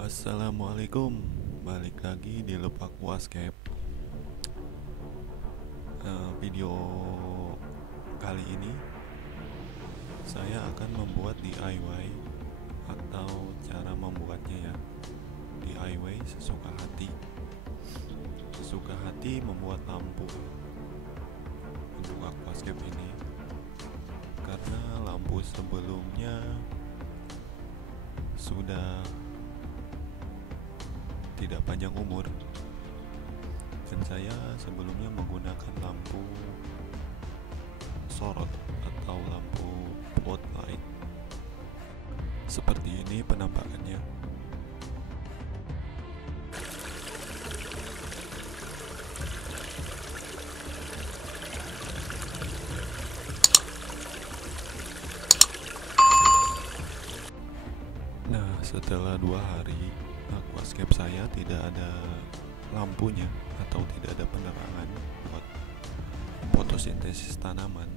Assalamualaikum, balik lagi di Loop Aquascape. Video kali ini saya akan membuat DIY atau cara membuatnya ya. DIY sesuka hati. Sesuka hati membuat lampu untuk aquascape ini, karena lampu sebelumnya sudah tidak panjang umur, dan saya sebelumnya menggunakan lampu sorot atau lampu spotlight. Seperti ini penampakannya. Nah, setelah 2 hari aquascape saya tidak ada lampunya atau tidak ada penerangan buat fotosintesis tanaman.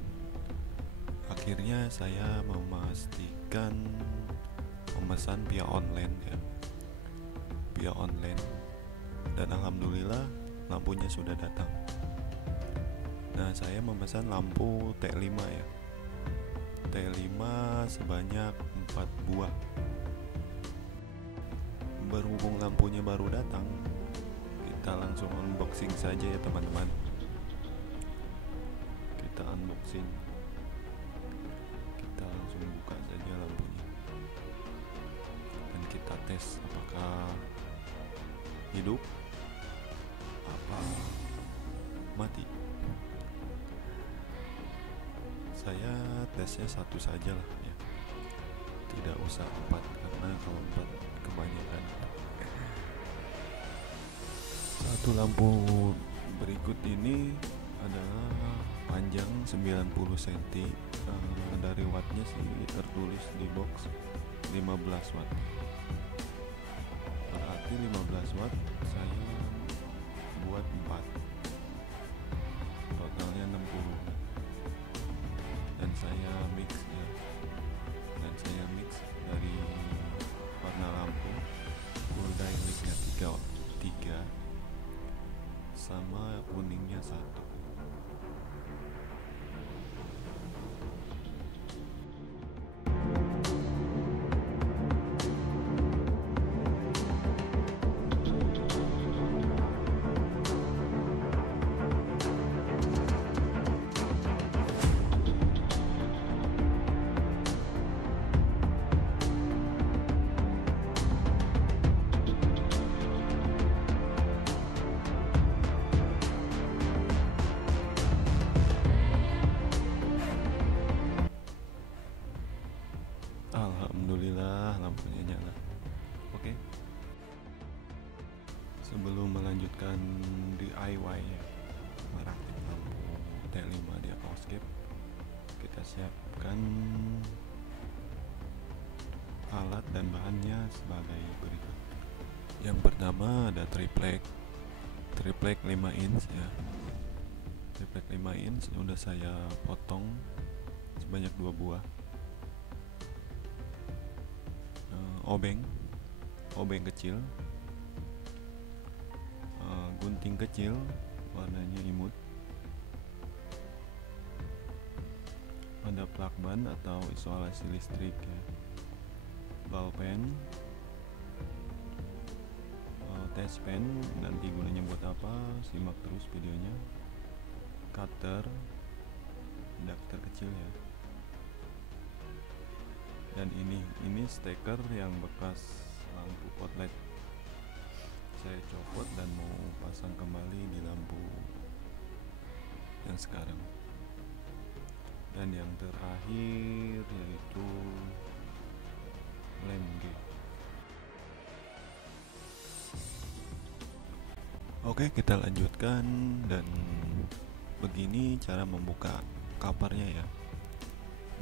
Akhirnya saya memesan via online ya, via online, dan alhamdulillah lampunya sudah datang. Nah, saya memesan lampu T5 ya, T5 sebanyak 4 buah. Berhubung lampunya baru datang, kita langsung unboxing saja ya teman-teman. Kita unboxing, kita langsung buka saja lampunya dan kita tes apakah hidup apa mati. Saya tesnya satu saja lah ya, tidak usah 4, karena kalau 4 kebanyakan. Satu lampu berikut ini adalah panjang 90 cm. Dari wattnya sih tertulis di box 15 watt. Berarti 15 watt saya buat 4, totalnya 60. Dan saya mix ya, dari warna lampu full daylight-nya 3 sama kuningnya 1. Alhamdulillah lampunya nyala. Oke. Sebelum melanjutkan DIY ya, merakit lampu T5 di aquascape, kita siapkan alat dan bahannya sebagai berikut. Yang pertama ada triplek 5 inch ya. Triplek 5 inch udah saya potong sebanyak 2 buah. Obeng kecil, gunting kecil warnanya imut, ada plakban atau isolasi listrik ya, balpen, test pen, nanti gunanya buat apa, simak terus videonya, cutter, adapter kecil ya, dan ini steker yang bekas lampu spotlight. Saya copot dan mau pasang kembali di lampu yang sekarang. Dan yang terakhir yaitu lem G. Oke, kita lanjutkan, dan begini cara membuka covernya ya.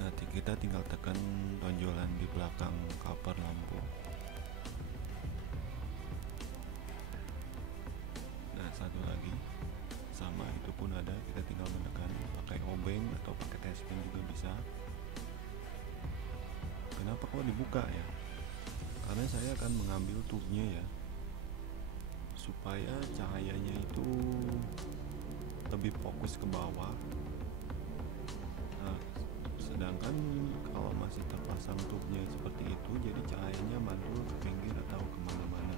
Nanti kita tinggal tekan tonjolan di belakang cover lampu. Nah, satu lagi sama, itu pun ada, kita tinggal menekan pakai obeng atau pakai test pen juga bisa. Kenapa kok dibuka ya? karena saya akan mengambil tubnya ya, supaya cahayanya itu lebih fokus ke bawah. Nah, sedangkan kalau masih terpasang tubnya seperti itu, jadi cahayanya mantul ke pinggir atau kemana-mana.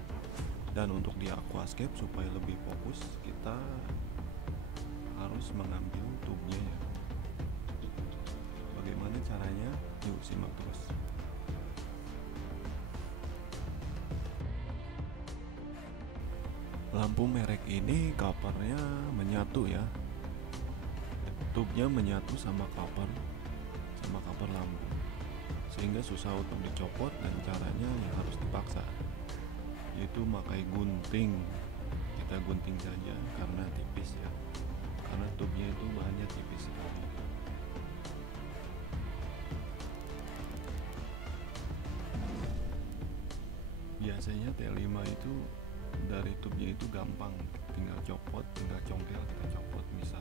Dan untuk di aquascape supaya lebih fokus, kita harus mengambil tubnya ya. Bagaimana caranya? Yuk simak terus. Lampu merek ini covernya menyatu ya, tubnya menyatu sama cover lampu, sehingga susah untuk dicopot, dan caranya ya harus dipaksa, yaitu pakai gunting. Kita gunting saja karena tipis ya, karena tubnya itu bahannya tipis sekali. Biasanya T5 itu dari tubnya itu gampang, tinggal copot, tinggal congkel, kita copot bisa.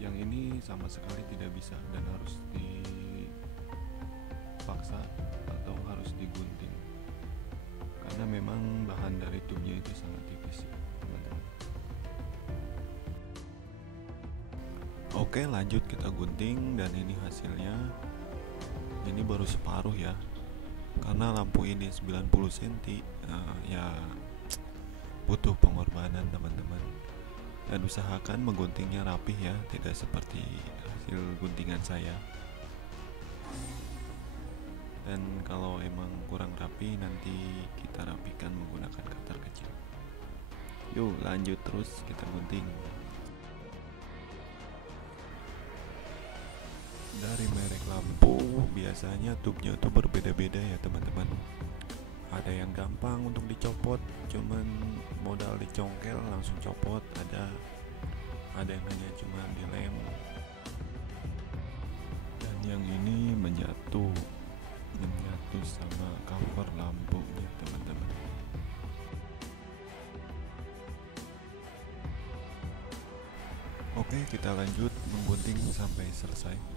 Yang ini sama sekali tidak bisa dan harus dipaksa atau harus digunting, karena memang bahan dari tubnya itu sangat tipis ya, teman-teman. Oke, lanjut kita gunting, dan ini hasilnya. Ini baru separuh ya, karena lampu ini 90 cm ya butuh pengorbanan teman-teman, dan usahakan mengguntingnya rapih ya, tidak seperti hasil guntingan saya. Dan kalau emang kurang rapi, nanti kita rapikan menggunakan cutter kecil. Yuk lanjut terus kita gunting. Dari merek lampu biasanya tubnya itu berbeda-beda ya teman-teman. Ada yang gampang untuk dicopot, cuman modal dicongkel langsung copot. Ada yang hanya cuma dilem. Dan yang ini menyatu sama cover lampunya teman-teman. Oke, kita lanjut menggunting sampai selesai.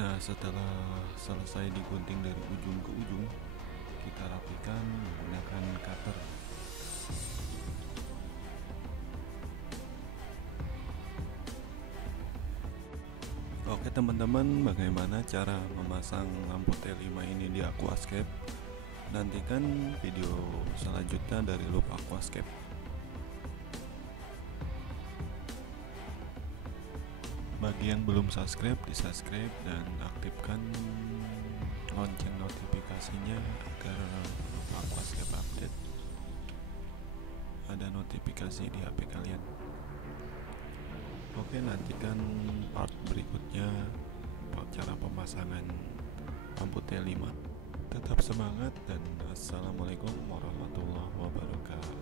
Nah, setelah selesai digunting dari ujung ke ujung, kita rapikan menggunakan cutter. Oke teman-teman, bagaimana cara memasang lampu T5 ini di aquascape? Nantikan video selanjutnya dari Loop Aquascape. Bagi yang belum subscribe, di-subscribe dan aktifkan lonceng notifikasinya agar Loop Aquascape update ada notifikasi notifikasi di HP kalian. Oke, nantikan part berikutnya, cara pemasangan lampu T5. Tetap semangat dan assalamualaikum warahmatullahi wabarakatuh.